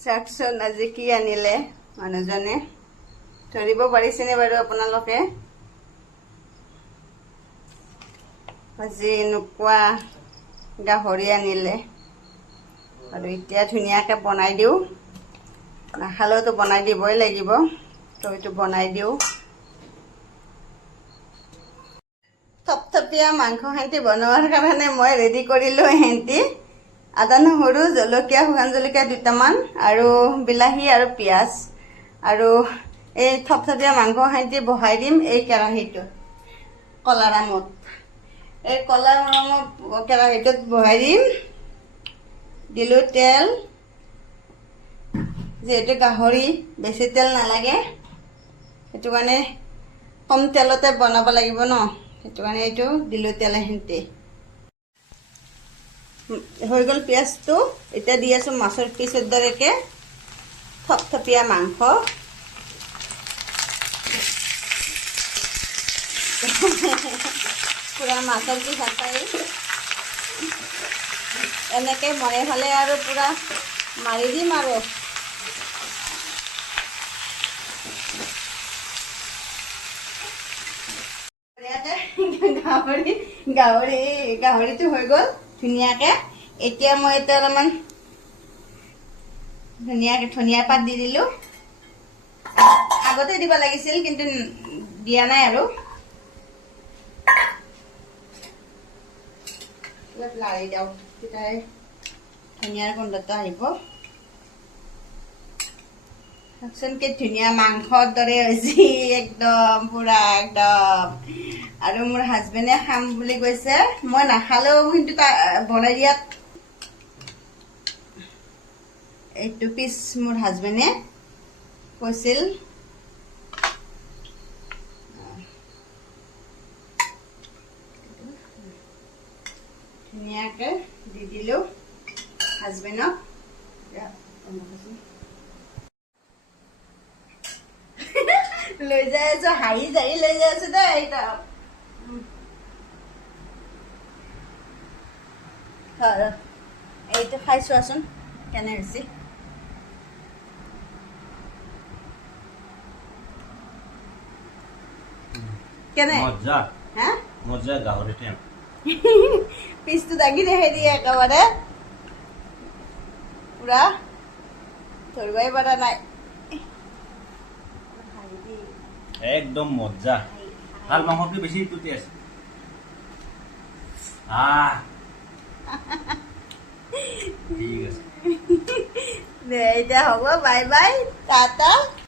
চাওকচোন আজি কি আনিলে মানুহজনে ধৰিব পাৰিছেনে বাৰু আপোনালোকে আজি এনেকুৱা গাহৰি আনিলে আৰু এতিয়া ধুনীয়াকৈ বনাই দিওঁ নাখালেওতো বনাই দিবই লাগিব তো এইটো বনাই দিওঁ থপথপীয়া মাংস হেঁতি বনোৱাৰ কাৰণে মই ৰেডি কৰিলোঁ হেঁতি আদা নহৰু জলকীয়া শুকান জলকীয়া দুটামান আৰু বিলাহী আৰু পিঁয়াজ আৰু এই থপথপীয়া মাংস হেঁতি বহাই দিম এই কেৰাহীটোত কলাৰামত এই কলাৰামত কেৰাহীটোত বহাই দিম দিলোঁ তেল যিহেতু গাহৰি বেছি তেল নালাগে সেইটো কাৰণে কম তেলতে বনাব লাগিব ন সেইটো কাৰণে এইটো দিলোঁ তেল হেঁতি হৈ গ'ল পিঁয়াজটো এতিয়া দি আছোঁ মাছৰ পিচৰ দৰেকৈ থপথপীয়া মাংস পুৰা মাছৰ পিচ আটাই এনেকৈ মনে ফালে আৰু পুৰা মাৰি দিম আৰু গাহৰিটো হৈ গ'ল ধুনীয়াকৈ এতিয়া মই এতিয়া অলপমান ধুনীয়াকৈ ধনিয়া পাত দি দিলোঁ আগতে দিব লাগিছিল কিন্তু দিয়া নাই আৰু লাৰি দিওঁ তেতিয়া ধনিয়াৰ গোন্ধটো আহিব চাওকচোন কি ধুনীয়া মাংসৰ দৰে হৈছে একদম পুৰা একদম আৰু মোৰ হাজবেণ্ডে খাম বুলি কৈছে মই নাখালেও কিন্তু বনাই দিয়াত এইটো পিচ মোৰ হাজবেণ্ডে কৈছিল ধুনীয়াকৈ দি দিলোঁ হাজবেণ্ডক লৈ যাই আছো হাঁহি জাৰি লৈ যাই আছো দেই একদম এইটো খাই চোৱাচোন কেনে হৈছে কেনে হা মজা গাহৰি টেম পিচটো দাগি দেখে দিয়ে একেবাৰে পুৰা ধৰিবই পৰা নাই একদম মজা ভাল মাংসকে বেছি টুটি আছে ঠিক আছে এতিয়া হ'ব বাই বাই টাটা